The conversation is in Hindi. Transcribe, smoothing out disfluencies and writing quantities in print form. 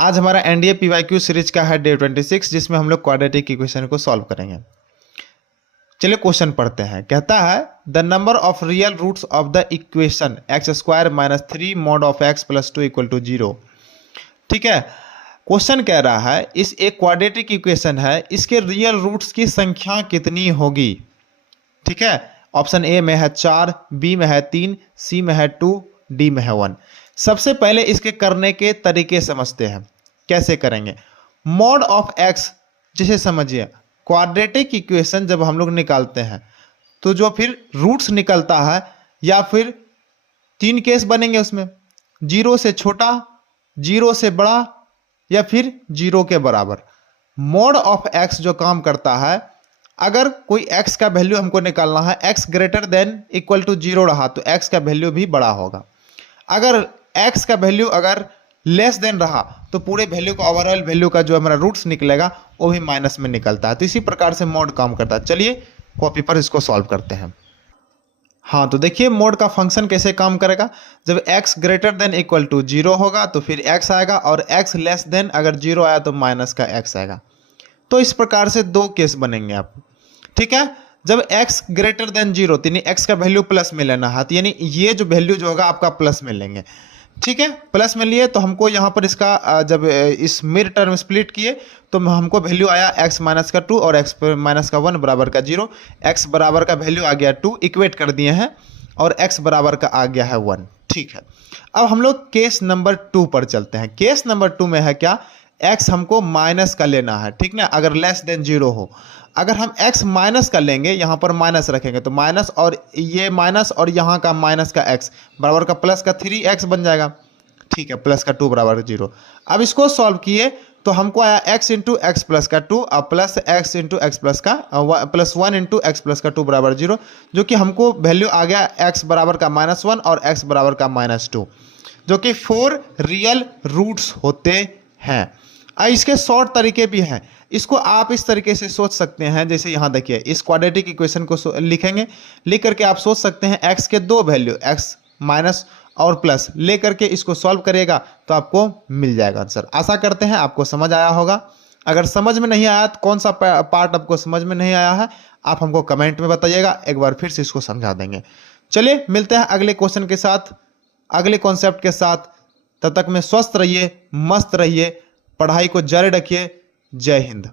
आज हमारा एनडीए पीवाईक्यू सीरीज का है डे 26, जिसमें हम लोग क्वाड्रेटिक इक्वेशन को सॉल्व करेंगे। चलिए क्वेश्चन पढ़ते हैं। कहता है the number of real roots of the equation X square minus 3 mod of X plus 2 equal to 0। ठीक है, क्वेश्चन कह रहा है इस एक क्वाड्रेटिक इक्वेशन है, इसके रियल रूट्स की संख्या कितनी होगी। ठीक है, ऑप्शन ए में है 4, बी में है 3, सी में है 2, डी में है 1। सबसे पहले इसके करने के तरीके समझते हैं, कैसे करेंगे। मॉड ऑफ एक्स, जिसे समझिए क्वाड्रेटिक इक्वेशन जब हम लोग निकालते हैं तो जो फिर रूट्स निकलता है, या फिर 3 केस बनेंगे उसमें, 0 से छोटा, 0 से बड़ा, या फिर 0 के बराबर। मॉड ऑफ एक्स जो काम करता है, अगर कोई x का वैल्यू हमको निकालना है, x greater than equal to 0 रहा तो x का वैल्यू भी बड़ा होगा। अगर x का वैल्यू अगर लेस देन रहा तो पूरे वैल्यू का ओवरऑल वैल्यू का जो हमारा रूट्स निकलेगा वो भी माइनस में निकलता है। तो इसी प्रकार से मोड काम करता है। चलिए कॉपी पर इसको सॉल्व करते हैं। हाँ, तो देखिए मोड का फंक्शन कैसे काम करेगा। जब x greater than equal to 0 होगा तो फिर x आएगा, और x लेस देन अगर 0 आया तो माइनस का x आएगा। तो इस प्रकार से 2 केस बनेंगे आपको। ठीक है, जब x ग्रेटर देन 0 तो यानी x का वैल्यू प्लस में लेना है, तो यानी ये जो वैल्यू जो होगा आपका प्लस में लेंगे। ठीक है, प्लस में लिए तो हमको यहाँ पर इसका जब इस मिड टर्म स्प्लिट किए तो हमको वैल्यू आया x माइनस का 2 और x माइनस का 1 बराबर का 0। x बराबर का वैल्यू आ गया 2, इक्वेट कर दिए हैं, और x बराबर का आ गया है 1। ठीक है, अब हम लोग केस नंबर 2 पर चलते हैं। केस नंबर 2 में है क्या, x हमको माइनस का लेना है। ठीक ना, अगर लेस देन 0 हो। अगर हम x माइनस का लेंगे, यहाँ पर माइनस रखेंगे तो माइनस और ये माइनस और यहाँ का माइनस का x बराबर का प्लस का 3x बन जाएगा। ठीक है, प्लस का 2 बराबर 0। अब इसको सॉल्व किए तो हमको आया x इंटू एक्स प्लस का 2 और plus x into x plus का प्लस 1 इंटू एक्स प्लस का 2 बराबर 0, जो कि हमको वैल्यू आ गया x बराबर का -1 और x बराबर का -2, जो कि 4 रियल रूट्स होते हैं। इसके शॉर्ट तरीके भी हैं। इसको आप इस तरीके से सोच सकते हैं, जैसे यहाँ देखिए इस क्वाड्रेटिक इक्वेशन को लिखेंगे, लिख करके आप सोच सकते हैं x के 2 वैल्यू x माइनस और प्लस ले करके इसको सॉल्व करिएगा तो आपको मिल जाएगा आंसर। आशा करते हैं आपको समझ आया होगा। अगर समझ में नहीं आया तो कौन सा पार्ट आपको समझ में नहीं आया है आप हमको कमेंट में बताइएगा, एक बार फिर से इसको समझा देंगे। चलिए मिलते हैं अगले क्वेश्चन के साथ, अगले कॉन्सेप्ट के साथ। तब तक में स्वस्थ रहिए, मस्त रहिए, पढ़ाई को जारी रखिए। जय हिंद।